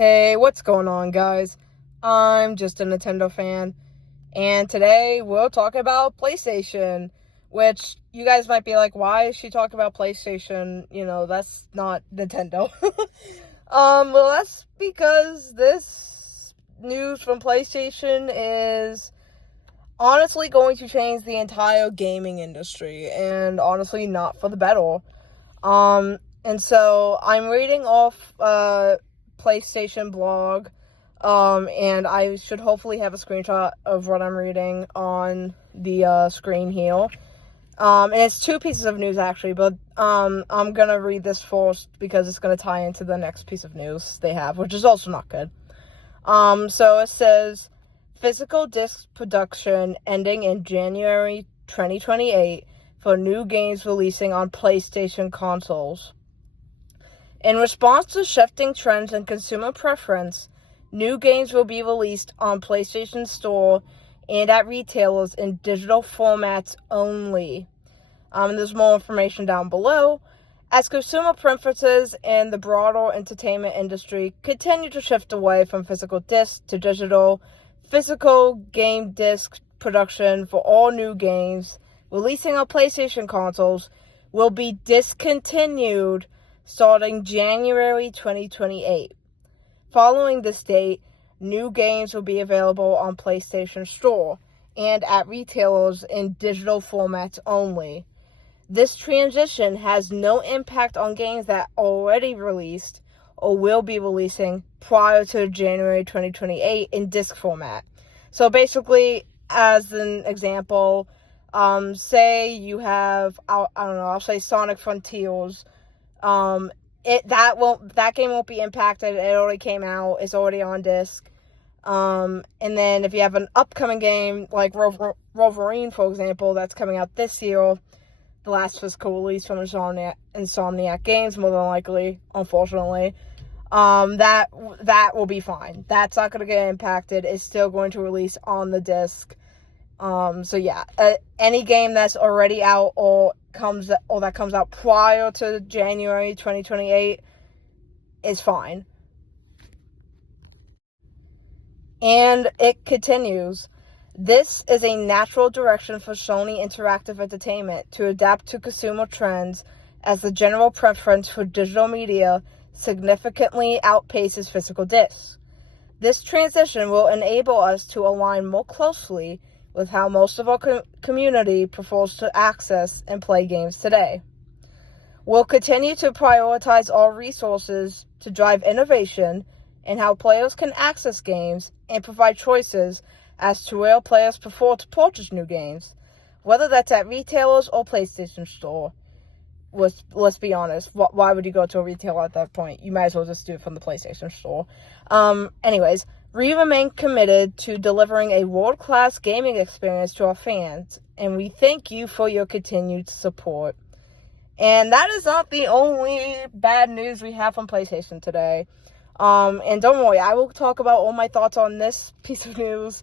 Hey, what's going on, guys? I'm just a Nintendo fan, and today we'll talk about PlayStation, which you guys might be like, why is she talking about PlayStation? That's not Nintendo. Well, that's because this news from PlayStation is honestly going to change the entire gaming industry, and honestly not for the better. And so I'm reading off PlayStation blog, and I should hopefully have a screenshot of what I'm reading on the screen here. And it's two pieces of news actually, but I'm gonna read this first because it's gonna tie into the next piece of news they have, which is also not good. So it says physical disc production ending in January 2028 for new games releasing on PlayStation consoles. In response to shifting trends and consumer preference, new games will be released on PlayStation Store and at retailers in digital formats only. There's more information down below. As consumer preferences in the broader entertainment industry continue to shift away from physical discs to digital, physical game disc production for all new games releasing on PlayStation consoles will be discontinued starting January 2028. Following this date, new games will be available on PlayStation Store and at retailers in digital formats only. This transition has no impact on games that already released or will be releasing prior to January 2028 in disc format. So basically, as an example, say you have, I don't know, I'll say Sonic Frontiers. That game won't be impacted. It already came out. It's already on disc. And then if you have an upcoming game like Wolverine, for example, that's coming out this year, the last physical release from Insomniac Games, more than likely, unfortunately, that will be fine. That's not going to get impacted. It's still going to release on the disc. So yeah, any game that's already out or that comes out prior to January 2028 is fine. And it continues. This is a natural direction for Sony Interactive Entertainment to adapt to consumer trends as the general preference for digital media significantly outpaces physical discs. This transition will enable us to align more closely with how most of our community prefers to access and play games today. We'll continue to prioritize our resources to drive innovation in how players can access games and provide choices as to where players prefer to purchase new games, whether that's at retailers or PlayStation Store. Let's be honest, why would you go to a retailer at that point? You might as well just do it from the PlayStation Store. Anyways, we remain committed to delivering a world-class gaming experience to our fans, and we thank you for your continued support. And that is not the only bad news we have from PlayStation today. And don't worry, I will talk about all my thoughts on this piece of news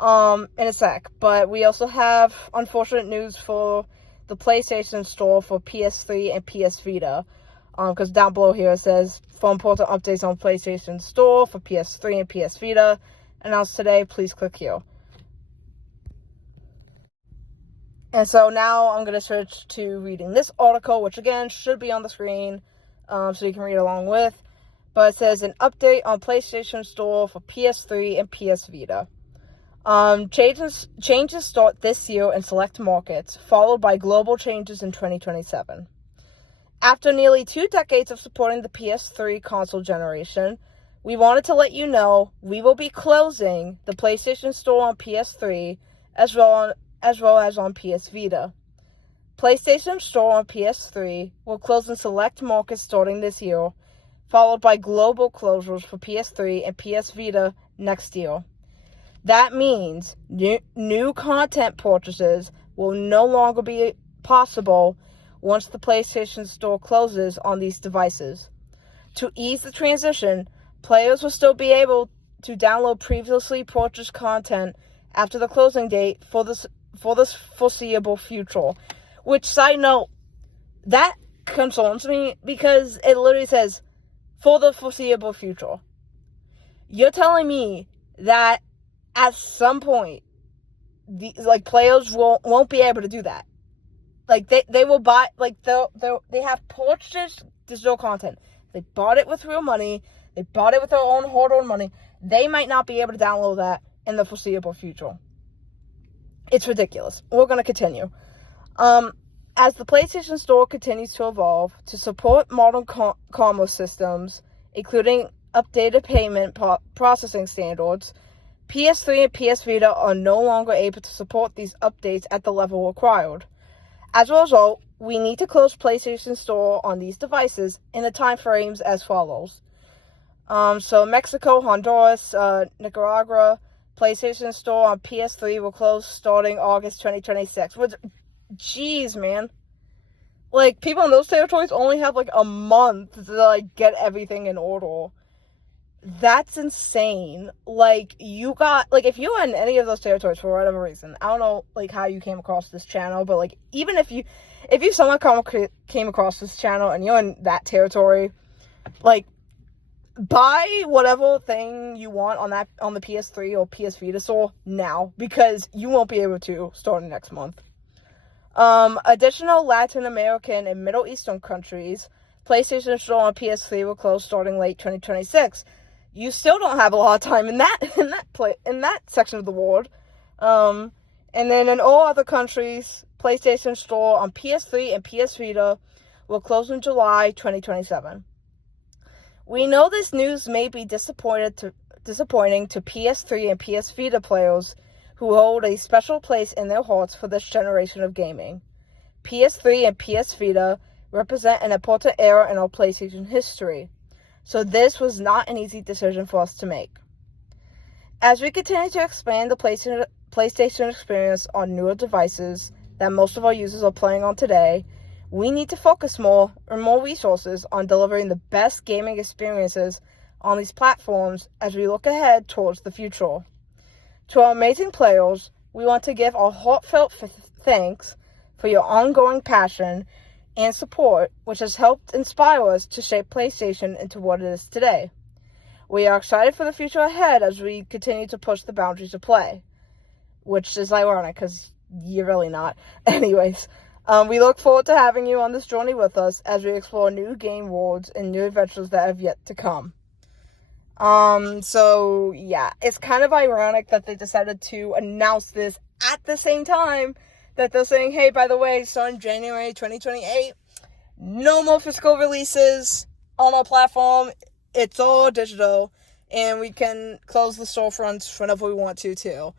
in a sec. But we also have unfortunate news for the PlayStation Store for PS3 and PS Vita. Because down below here it says, for important updates on PlayStation Store for PS3 and PS Vita announced today, please click here. And so now I'm going to switch to reading this article, which again should be on the screen, so you can read along with. But it says, an update on PlayStation Store for PS3 and PS Vita. Changes start this year in select markets, followed by global changes in 2027. After nearly 2 decades of supporting the PS3 console generation, we wanted to let you know we will be closing the PlayStation Store on PS3 as well as on PS Vita. PlayStation Store on PS3 will close in select markets starting this year, followed by global closures for PS3 and PS Vita next year. That means new content purchases will no longer be possible once the PlayStation Store closes on these devices. To ease the transition, players will still be able to download previously purchased content after the closing date for this foreseeable future. Which, side note, that concerns me because it literally says, for the foreseeable future. You're telling me that at some point, players won't be able to do that. Like, they will buy, like, they have purchased digital content. They bought it with real money. They bought it with their own hard-earned money. They might not be able to download that in the foreseeable future. It's ridiculous. We're going to continue. As the PlayStation Store continues to evolve to support modern commerce systems, including updated payment processing standards, PS3 and PS Vita are no longer able to support these updates at the level required. As a result, we need to close PlayStation Store on these devices in the time frames as follows. So Mexico, Honduras, Nicaragua, PlayStation Store on PS3 will close starting August 2026. Which, jeez, man. Like, people in those territories only have, like, a month to, like, get everything in order. That's insane. Like, if you're in any of those territories for whatever reason, I don't know, like, how you came across this channel, but, like, even if you somehow came across this channel and you're in that territory, like, buy whatever thing you want on the PS3 or PS Vita store now, because you won't be able to starting next month. Additional Latin American and Middle Eastern countries, PlayStation Store on PS3 will close starting late 2026. You still don't have a lot of time in that section of the world. And then in all other countries, PlayStation Store on PS3 and PS Vita will close in July 2027. We know this news may be disappointing to PS3 and PS Vita players who hold a special place in their hearts for this generation of gaming. PS3 and PS Vita represent an important era in our PlayStation history, so this was not an easy decision for us to make. As we continue to expand the PlayStation experience on newer devices that most of our users are playing on today, we need to focus more resources on delivering the best gaming experiences on these platforms as we look ahead towards the future. To our amazing players, we want to give our heartfelt thanks for your ongoing passion and support, which has helped inspire us to shape PlayStation into what it is today. We are excited for the future ahead as we continue to push the boundaries of play, which is ironic because you're really not. Anyways, we look forward to having you on this journey with us as we explore new game worlds and new adventures that have yet to come. So yeah, it's kind of ironic that they decided to announce this at the same time that they're saying, hey, by the way, starting January 2028, no more physical releases on our platform. It's all digital, and we can close the storefronts whenever we want to, too.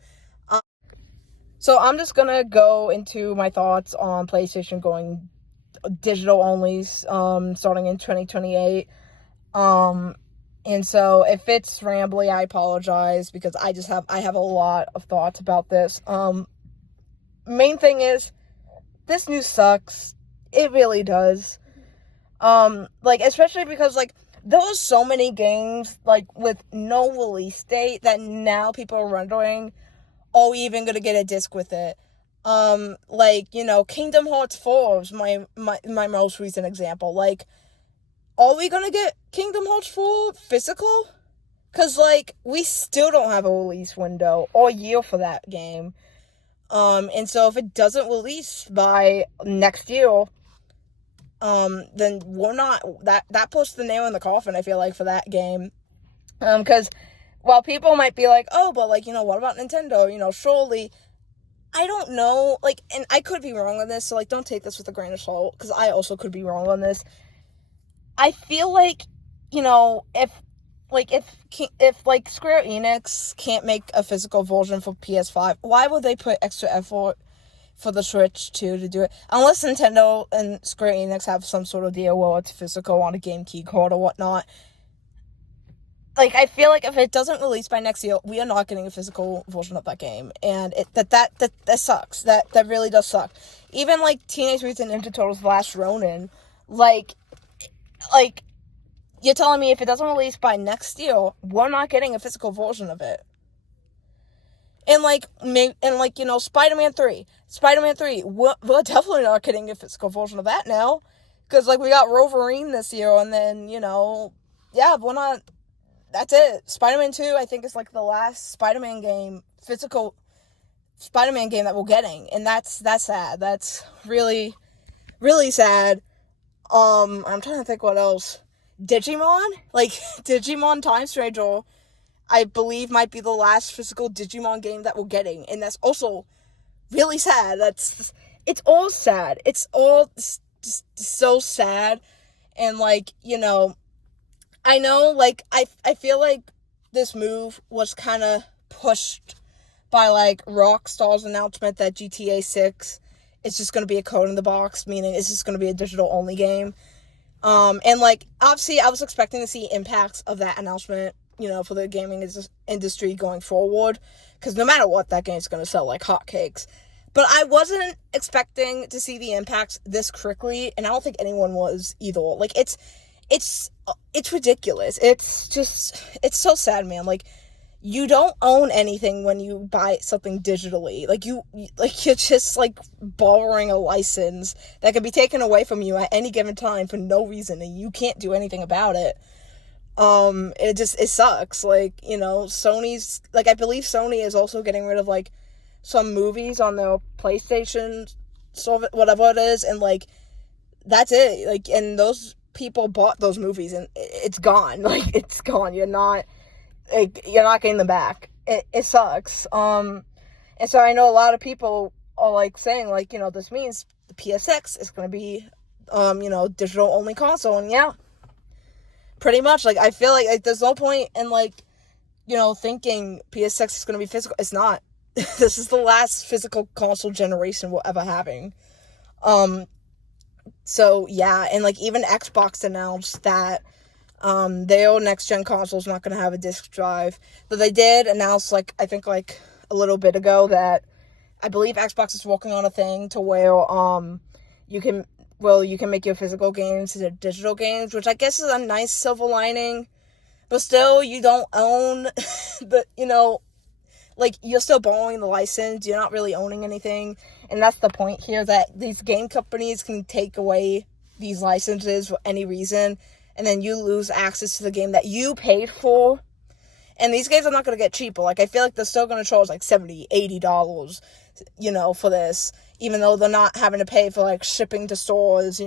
So I'm just gonna go into my thoughts on PlayStation going digital only, starting in 2028. And so if it's rambly, I apologize, because I have a lot of thoughts about this. Main thing is, this news sucks. It really does. Especially because, there are so many games, with no release date that now people are wondering, are we even gonna get a disc with it? Kingdom Hearts 4 is my most recent example. Are we gonna get Kingdom Hearts 4 physical? Because, we still don't have a release window or year for that game. And so if it doesn't release by next year, then we're not, that puts the nail in the coffin, I feel like, for that game. Because while people might be like, oh, but, what about Nintendo? Surely, I don't know, and I could be wrong on this, so, don't take this with a grain of salt, because I also could be wrong on this. I feel like, if Square Enix can't make a physical version for PS5, why would they put extra effort for the Switch to do it? Unless Nintendo and Square Enix have some sort of deal where it's physical on a game key card or whatnot. I feel like if it doesn't release by next year, we are not getting a physical version of that game, and that sucks. That really does suck. Even Teenage Mutant Ninja Turtles: The Last Ronin, you're telling me if it doesn't release by next year, we're not getting a physical version of it. And Spider-Man 3, we're definitely not getting a physical version of that now, because we got Wolverine this year, and then we're not. that's it. Spider-Man 2, I think, is like the last Spider-Man game, physical Spider-Man game that we're getting, and that's sad. That's really, really sad. I'm trying to think what else. Digimon? Like, Digimon Time Stranger, I believe, might be the last physical Digimon game that we're getting, and that's also really sad. It's all sad. It's all just so sad, and, like, I know, like, I feel like this move was kind of pushed by, like, Rockstar's announcement that GTA 6 is just going to be a code in the box, meaning it's just going to be a digital-only game. And, like, obviously, I was expecting to see impacts of that announcement, for the gaming industry going forward, because no matter what, that game's going to sell like hotcakes. But I wasn't expecting to see the impacts this quickly, and I don't think anyone was either. Like, it's ridiculous. It's so sad, man. Like, you don't own anything when you buy something digitally. Like, you're just, like, borrowing a license that can be taken away from you at any given time for no reason, and you can't do anything about it. It sucks. Like, Sony's, like, I believe Sony is also getting rid of, like, some movies on their PlayStation, so whatever it is, and, like, that's it. Like, and those people bought those movies, and it's gone. Like, it's gone. You're not getting them back. It sucks. And so I know a lot of people are, like, saying, like, this means the PSX is going to be, digital only console, and yeah, pretty much. Like, I feel like there's no point in, like, thinking PSX is going to be physical. It's not. This is the last physical console generation we're ever having. So yeah, and, like, even Xbox announced that their next-gen console is not going to have a disc drive. But they did announce, like, I think, like, a little bit ago that I believe Xbox is working on a thing to where you can make your physical games into digital games, which I guess is a nice silver lining. But still, you don't own the, like, you're still borrowing the license. You're not really owning anything. And that's the point here, that these game companies can take away these licenses for any reason, and then you lose access to the game that you paid for. And these games are not going to get cheaper. Like, I feel like they're still going to charge, like, $70, $80, for this, even though they're not having to pay for, like, shipping to stores,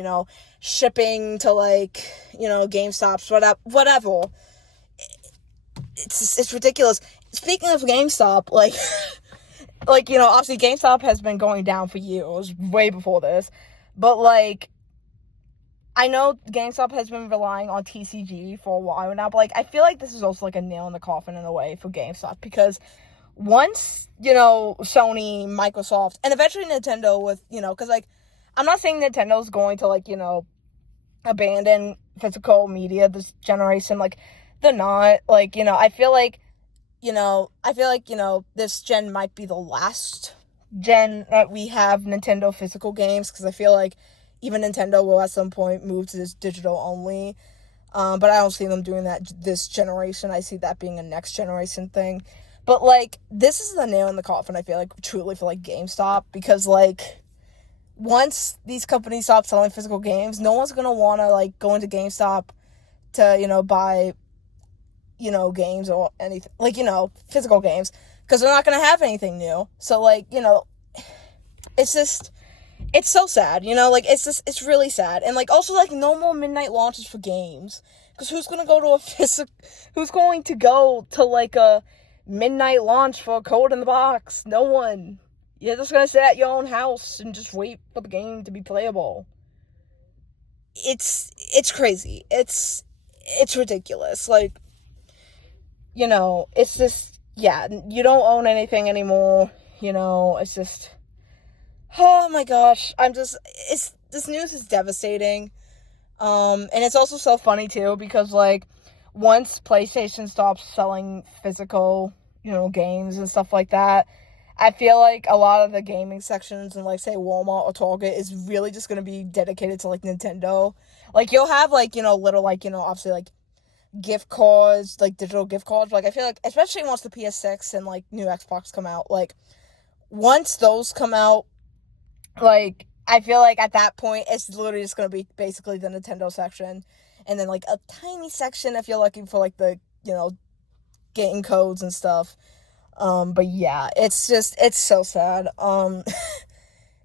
shipping to, like, GameStops, whatever. It's ridiculous. Speaking of GameStop, like, obviously GameStop has been going down for years, way before this, but, like, I know GameStop has been relying on TCG for a while now, but, like, I feel like this is also, like, a nail in the coffin in a way for GameStop, because once, Sony, Microsoft, and eventually Nintendo with, because, like, I'm not saying Nintendo's going to, like, abandon physical media this generation. Like, they're not. Like, I feel like, this gen might be the last gen that we have Nintendo physical games, because I feel like even Nintendo will at some point move to this digital only. But I don't see them doing that this generation. I see that being a next generation thing. But, like, this is the nail in the coffin, I feel like, truly, for, like, GameStop, because, like, once these companies stop selling physical games, no one's gonna want to, like, go into GameStop to, buy, games or anything, like, physical games, because they're not gonna have anything new. So, like, it's just, it's so sad, like, it's really sad. And, like, also, like, no more midnight launches for games, because who's going to go to, like, a midnight launch for a code in the box? No one. You're just going to sit at your own house and just wait for the game to be playable. It's crazy. It's ridiculous. Like, it's just, yeah, you don't own anything anymore, it's just, oh my gosh, this news is devastating, and it's also so funny, too, because, like, once PlayStation stops selling physical, games and stuff like that, I feel like a lot of the gaming sections in, like, say, Walmart or Target is really just going to be dedicated to, like, Nintendo. Like, you'll have, like, little, like, obviously, like, gift cards, like, digital gift cards. Like, I feel like, especially once the PS6 and, like, new Xbox come out, like, once those come out, like, I feel like at that point, it's literally just going to be basically the Nintendo section. And then, like, a tiny section if you're looking for, like, the getting codes and stuff. But yeah, it's so sad.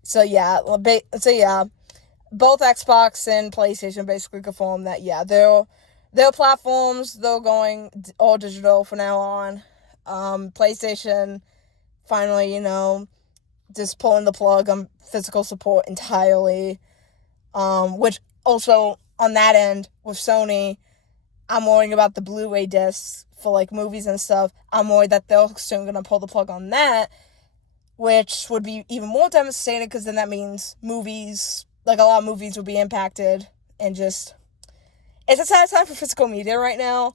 So yeah, both Xbox and PlayStation basically confirmed that, yeah, their platforms, they're going all digital from now on. PlayStation finally, just pulling the plug on physical support entirely. Which also, on that end, with Sony, I'm worrying about the Blu-ray discs for, like, movies and stuff. I'm worried that they're soon going to pull the plug on that, which would be even more devastating, because then that means movies, like, a lot of movies would be impacted, and just, it's a sad time for physical media right now,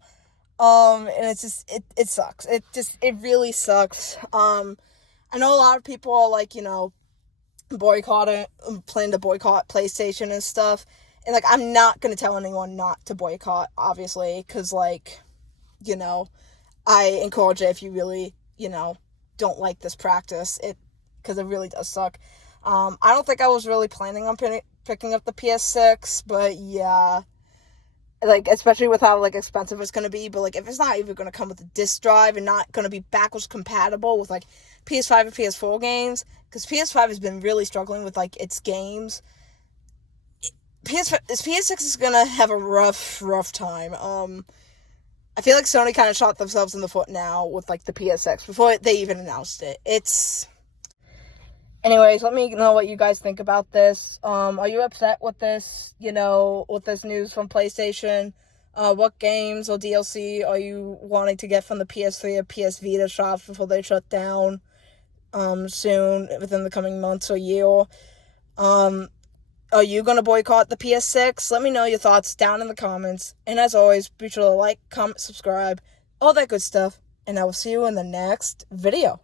and it's just, it sucks. It really sucks. I know a lot of people are, like, planning to boycott PlayStation and stuff, and, like, I'm not gonna tell anyone not to boycott, obviously, because, like, I encourage it if you really, don't like this practice, because it really does suck. I don't think I was really planning on picking up the PS6, but yeah, like, especially with how, like, expensive it's gonna be, but, like, if it's not even gonna come with a disc drive and not gonna be backwards compatible with, like, PS5 and PS4 games, because PS5 has been really struggling with, like, its games, PS6 is gonna have a rough time. I feel like Sony kind of shot themselves in the foot now with, like, the PSX before they even announced it. Anyways, let me know what you guys think about this. Are you upset with this, with this news from PlayStation? What games or DLC are you wanting to get from the PS3 or PS Vita shops before they shut down, soon, within the coming months or year? Are you going to boycott the PS6? Let me know your thoughts down in the comments. And as always, be sure to like, comment, subscribe, all that good stuff. And I will see you in the next video.